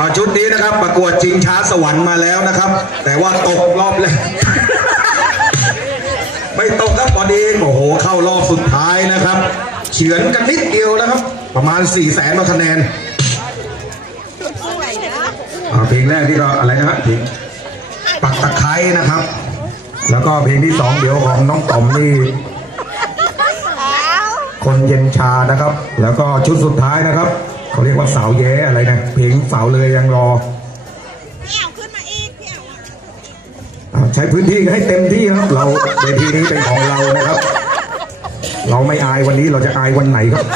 อ่าชุดนี้นะครับ ประกวดชิงช้าสวรรค์มาแล้วนะครับ แต่ว่าตกรอบแรกไม่ตกครับพอดีโอ้โห เข้ารอบสุดท้ายนะครับ เฉือนกันนิดเดียวนะครับ ประมาณ4ี่แสนคะแนนอ่าเพลงแรกที่ก็อะไรนะครับเพลงปักตะไคร้นะครับ แล้วก็เพลงที่สองเดี๋ยวของน้องต๋อมนี่คนเย็นชานะครับ แล้วก็ชุดสุดท้ายนะครับ เขาเรียกว่าสาวแย้อะไรนะเพลงสาวเลยยังรอพี่เอาขึ้นมาอีกพี่เอาอ่าใช้พื้นที่ให้เต็มที่ครับ เราเวทีนี้เป็นของเรานะครับ เราไม่อายวันนี้เราจะอายวันไหนครับ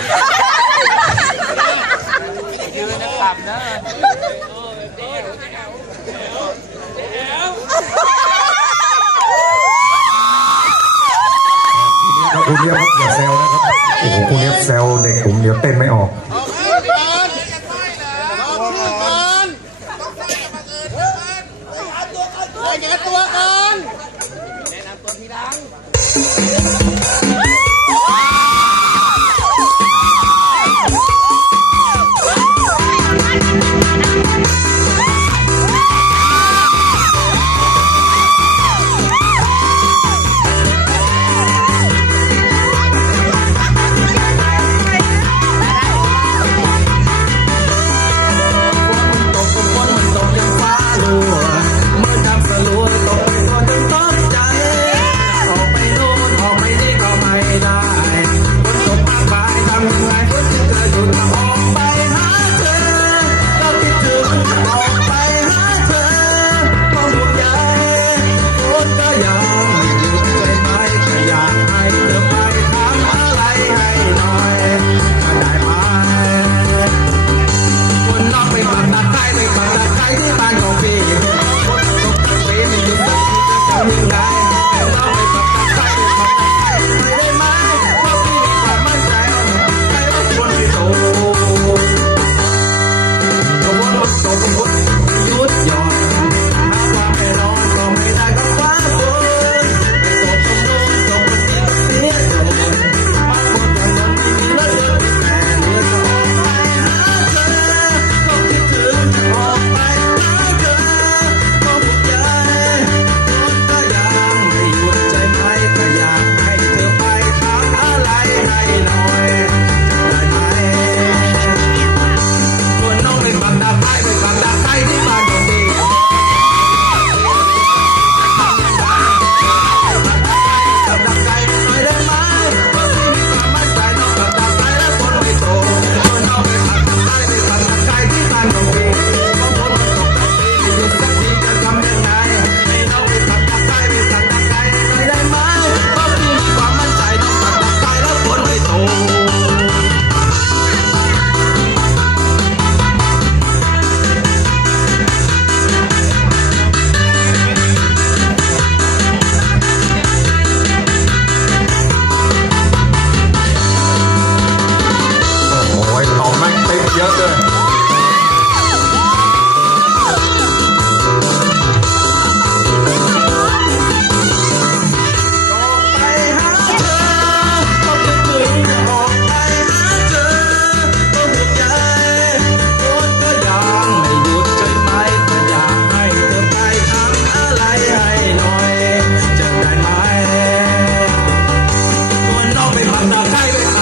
ครับคุณเนียบครับอย่าแซวนะครับโอ้โหคุณเนียบแซวเด็กผมเดี๋ยวเต้นไม่ออก money man go be. 那我下一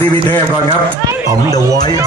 ที่พิเทพก่อนครับผมเดอะไวท์